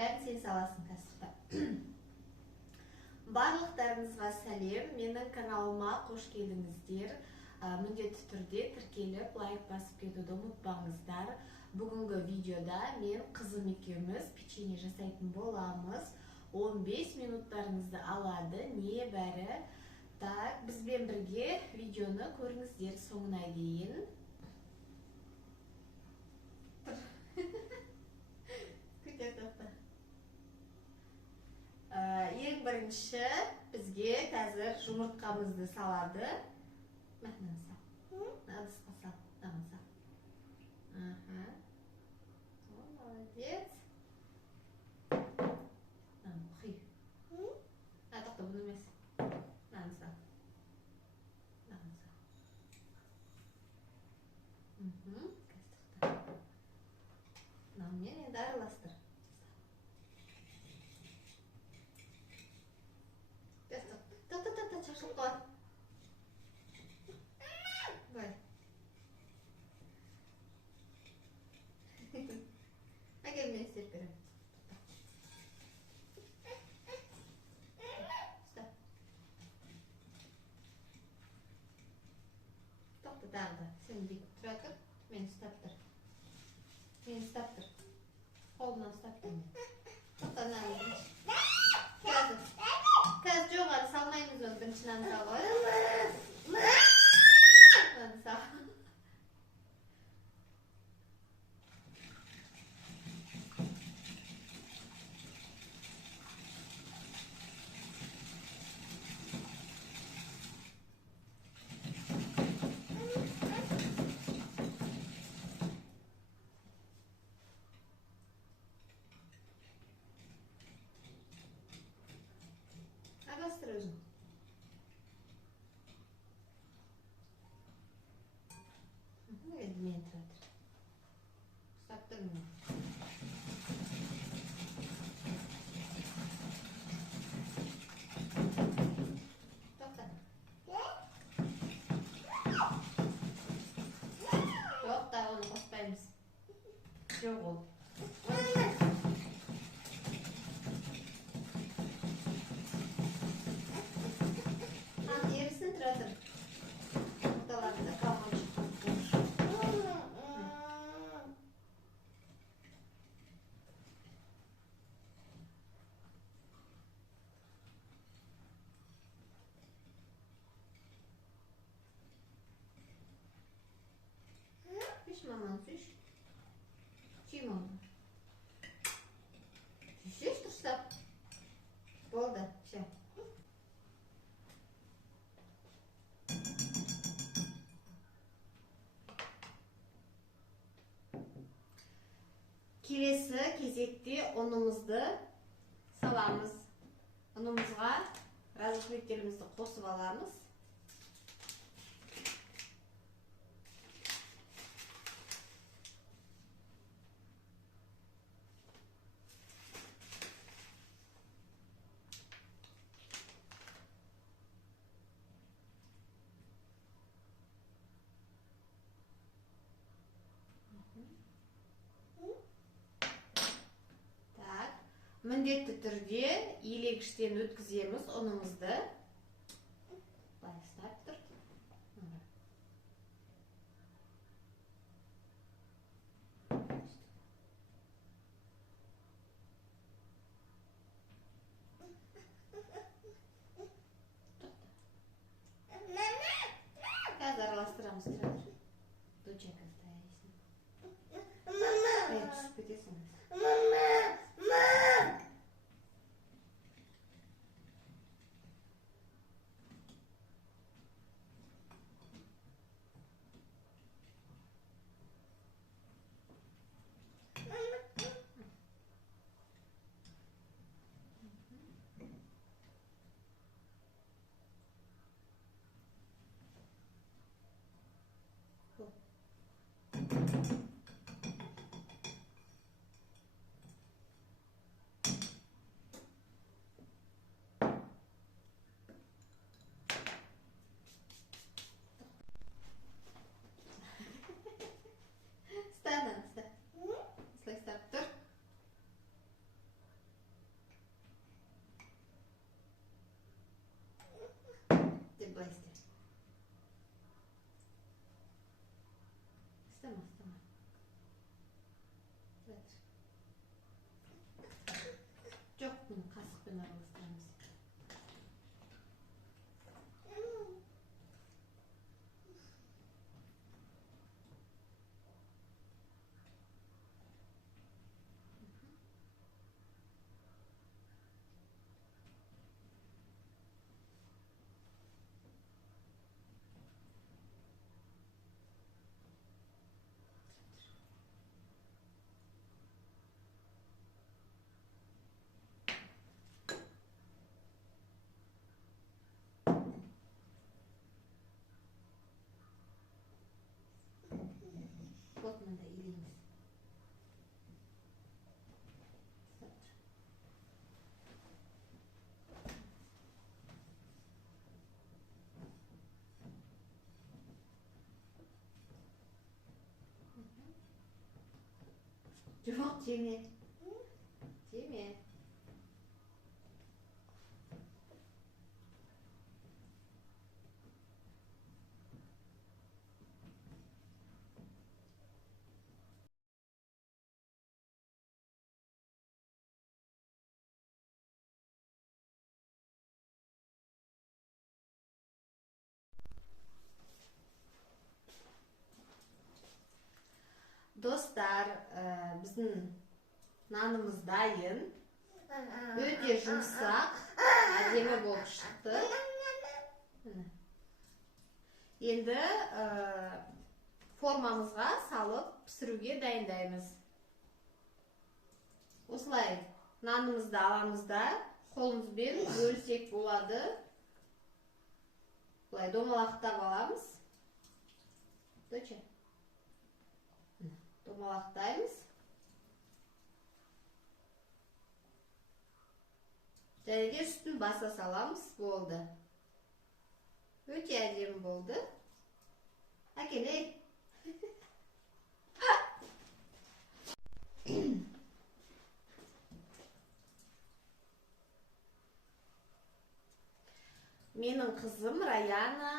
бәрін сен саласың қазір. Барлықтарыңызға сәлем. Менің каналыма қош келдіңіздер. Міндетті түрде тіркеліп, лайк басып кетуді ұмытпаңыздар. Бүгінгі видеода мен қызым екеуміз печенье жасайтын боламыз. 15 минуттарыңызды алады, небәрі. Так, бізбен бірге видеоны көріңіздер соңына дейін. Ең бірінші бізге қазір жұмыртқамызды салады. Мәтінен сал. Ыдысқа сал. Дағын сал. Молодец. Құй. Тоқта, бұны емес. Дағын сал. Дағын сал. Қазір тоқта. Мен енді араластыр. Шашылып қалады. Бай. Әкел, мен істеп беремін. Ұстап. Тоқта, тағы да. Сен бүйтіп тұра тұр, мен ұстап тұр. Мен ұстап тұр. Қолымнан ұстап тұр мен. Тоқта, нағыз. Қазір жоғары салмаймыз оны, біріншінен салғай. Сал. Араластыр өзің. Енді мен тұра тұр. Ұстап тұр мен. Тоқта. Жоқ, да оны қоспаймыз. Жоқ ол. Ерісін тұра тұр. Орталарында қалмай шыққан. Süş maman, süş. Kim oldu? Süş тұрсап. Болды, все. Келесі кезекте ұнымызды саламыз. Ұнымызға разрыхлителімізді қосып аламыз. Міндетті түрде елегіштен өткіземіз ұнымызды. Былай ұстап тұр. Қазір араластырамыз, тұра тұр. Дучака стояйсың. Түсіп кетесің. былай істе. Істема. Жоқ, бұны қасықпен араластырамыз. Вот мында илейміз. Жоқ, жеме. Достар, біздің нанымыз дайын. Өте жұмсақ, әдемі болып шықты. Енді формамызға салып пісіруге дайындаймыз. Осылай нанымызды аламыз да қолымызбен бөлсек болады. Бұлай домалақтап аламыз. Домалақтаймыз. Және де үстін баса саламыз. Болды. Өте әдемі болды. Әкелей. Менің қызым Раяна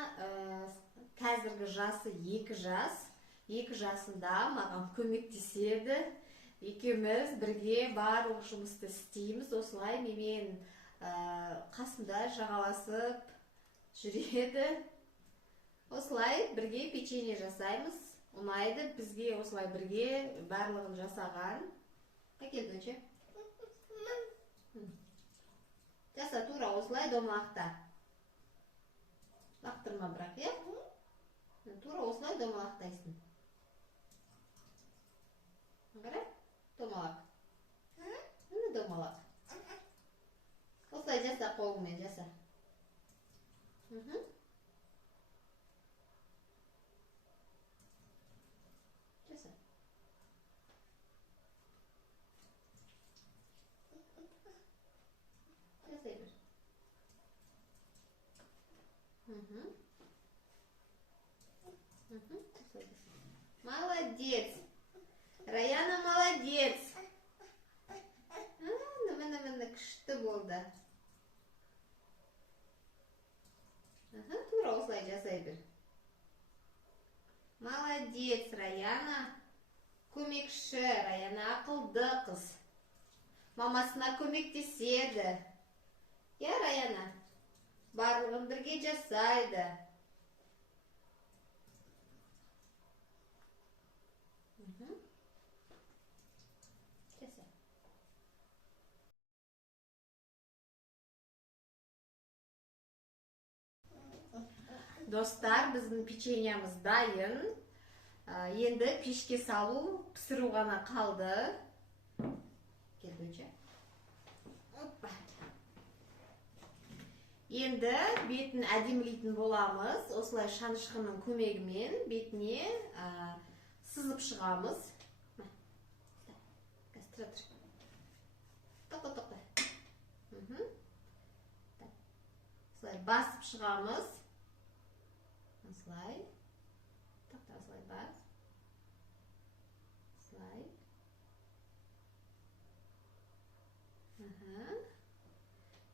қазіргі жасы 2 жас. 2 жасында маған көмектеседі. Екеуміз бірге барлық жұмысты істейміз. Осылай мен қасымда жағаласып жүреді. Осылай бірге печенье жасаймыз. Ұнайды бізге осылай бірге барлығын жасаған. Әкел бөтше. Жаса тура осылай домалақта. Лақтырма бірақ, е? Тура осылай домалақтайсың. Қара? Домалақ. Үні домалақ. Осылай жаса қолыңмен, жаса. Жаса. Жасай бір. Молодец. Раяна молодец. Міне күшті болды. Тура осылай жасай бір. Молодец, Раяна. Көмекші, Раяна ақылды қыз. Мамасына көмектеседі. Я, Раяна? Барлығын бірге жасайды. Жаса. Достар, біздің печеньямыз дайын. Енді пешке салу, пісіру ғана қалды. Кел бөтше. Енді бетін әдемілейтін боламыз. Осылай шанышқының көмегімен бетіне сызып шығамыз. Тоқта. Осылай басып шығамыз. Осылай. Тоқта, осылай бас. Осылай.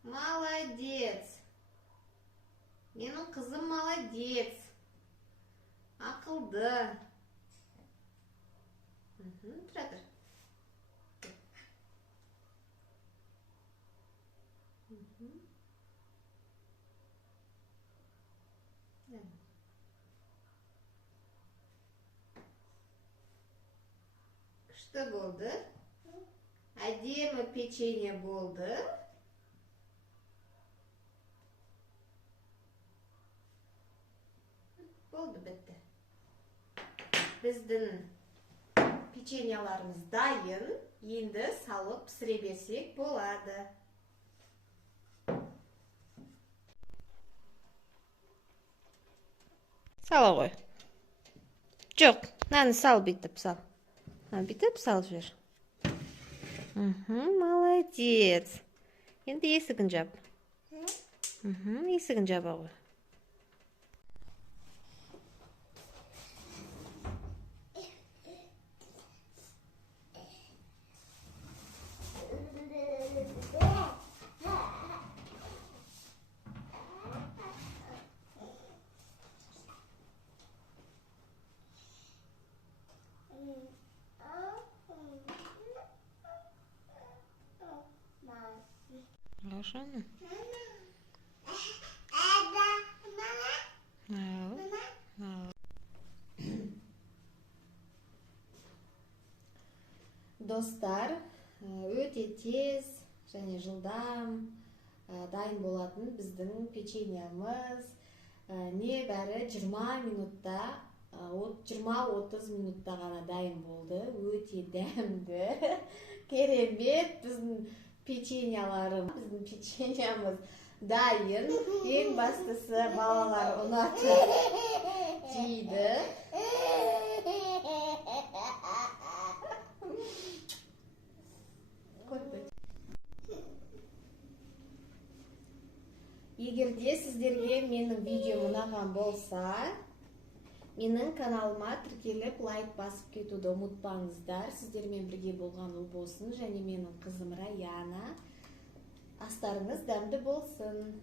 Молодец. Менің қызым молодец. Ақылды. Тұра тұр. Күшті болды. Әдемі печенье болды. Болды, бітті. Біздің печеньяларымыз дайын. Енді салып пісіре берсек болады. Сала ғой. Жоқ, наны сал, бүйтіп сал. Бүйтіп сал жер. Молодец. Енді есігін жап. Есігін жаба ғой. Хорошо. Достар, өте тез және жылдам дайын болатын біздің печеньямыз небәрі 20 минутта, 20-30 минутта ғана дайын болды. Өте дәмді, керемет біздің печеньяларымыз. Біздің печеньямыз дайын. Ең бастысы балалар ұнатып жейді. Егерде сіздерге менің видеом ұнаған болса, менің каналыма тіркеліп лайк басып кетуді ұмытпаңыздар. Сіздермен бірге болған болсын, және менің қызым Раяна. Астарыңыз дәмді болсын.